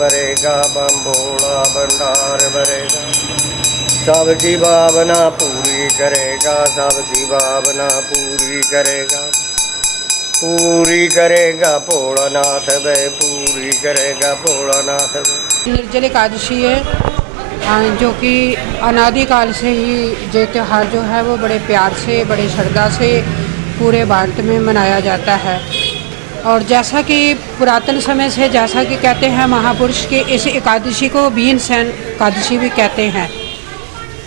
भरेगा, बम्बोला भंडार भरेगा, सबकी भावना पूरी करेगा, सबकी भावना पूरी करेगा, पूरी करेगा भोलानाथ वे, पूरी करेगा भोलानाथ वे। निर्जल एकादशी है जो कि अनादिकाल से ही ये त्यौहार जो है वो बड़े प्यार से, बड़े श्रद्धा से पूरे भारत में मनाया जाता है। और जैसा कि पुरातन समय से जैसा कि कहते हैं महापुरुष के इस एकादशी को भीमसेन एकादशी भी कहते हैं।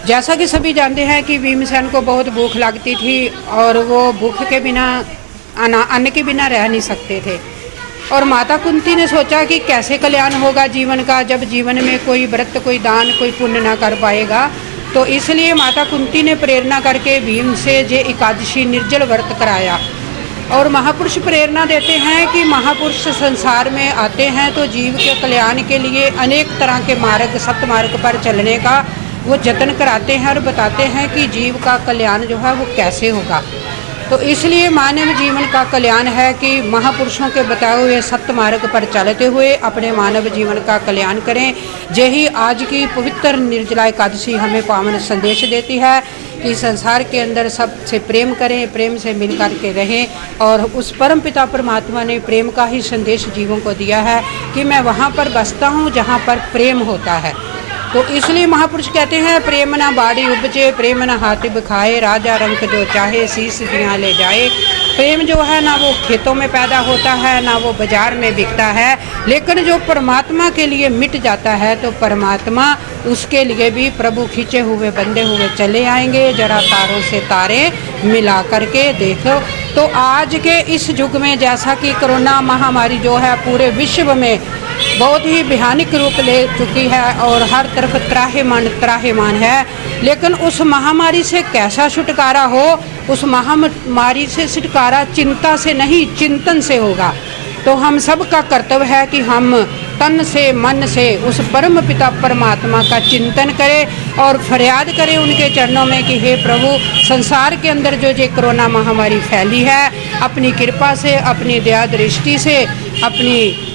जैसा कि सभी जानते हैं कि भीमसेन को बहुत भूख लगती थी और वो भूख के बिना अन्न के बिना रह नहीं सकते थे। और माता कुंती ने सोचा कि कैसे कल्याण होगा जीवन का जब जीवन में कोई व्रत, कोई दान, कोई पुण्य ना कर पाएगा। तो इसलिए माता कुंती ने प्रेरणा करके भीम से ये एकादशी निर्जल व्रत कराया। और महापुरुष प्रेरणा देते हैं कि महापुरुष संसार में आते हैं तो जीव के कल्याण के लिए अनेक तरह के मार्ग, सत्य मार्ग पर चलने का वो जतन कराते हैं और बताते हैं कि जीव का कल्याण जो है वो कैसे होगा। तो इसलिए मानव जीवन का कल्याण है कि महापुरुषों के बताए हुए सत्य मार्ग पर चलते हुए अपने मानव जीवन का कल्याण करें। यही आज की पवित्र निर्जला एकादशी हमें पावन संदेश देती है कि संसार के अंदर सबसे प्रेम करें, प्रेम से मिल कर के रहें। और उस परम पिता परमात्मा ने प्रेम का ही संदेश जीवों को दिया है कि मैं वहाँ पर बसता हूँ जहाँ पर प्रेम होता है। तो इसलिए महापुरुष कहते हैं प्रेम ना बाड़ी उपजे, प्रेम ना हाथी बिखाए, राजा रंक जो चाहे शीश दिया ले जाए। प्रेम जो है ना वो खेतों में पैदा होता है, ना वो बाजार में बिकता है, लेकिन जो परमात्मा के लिए मिट जाता है तो परमात्मा उसके लिए भी प्रभु खींचे हुए बंधे हुए चले आएंगे। जरा तारों से तारे मिला करके देखो। तो आज के इस युग में जैसा कि कोरोना महामारी जो है पूरे विश्व में बहुत ही भयानक रूप ले चुकी है और हर तरफ त्राहिमाम है, लेकिन उस महामारी से कैसा छुटकारा हो? उस महामारी से छुटकारा चिंता से नहीं, चिंतन से होगा। तो हम सब का कर्तव्य है कि हम तन से, मन से उस परम पिता परमात्मा का चिंतन करें और फरियाद करें उनके चरणों में कि हे प्रभु, संसार के अंदर जो ये कोरोना महामारी फैली है, अपनी कृपा से, अपनी दया दृष्टि से, अपनी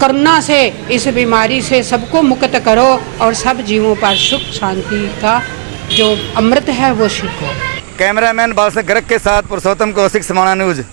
करुणा से इस बीमारी से सबको मुक्त करो और सब जीवों पर सुख शांति का जो अमृत है वो छिड़को। कैमरामैन बादशाह गर्ग के साथ पुरुषोत्तम कौशिक, समाना न्यूज।